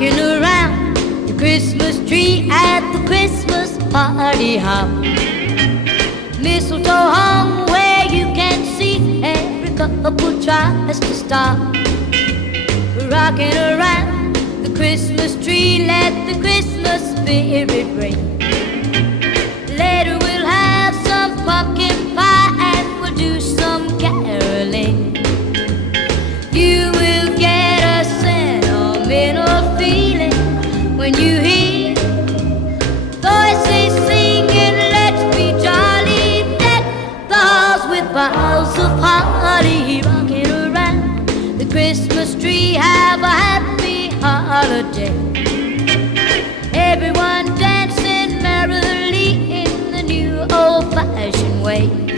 rocking around the Christmas tree at the Christmas party hop. Mistletoe hung where you can see every couple tries to stop. Rocking around the Christmas tree, let the Christmas spirit ring. Later we'll have some pumpkin pie and we'll do some caroling. You will get a sentimental feeling when you hear voices singing, let's be jolly, deck the halls with boughs of holly. Rocking around the Christmas tree, have a happy holiday. Everyone dancing merrily in the new old-fashioned way.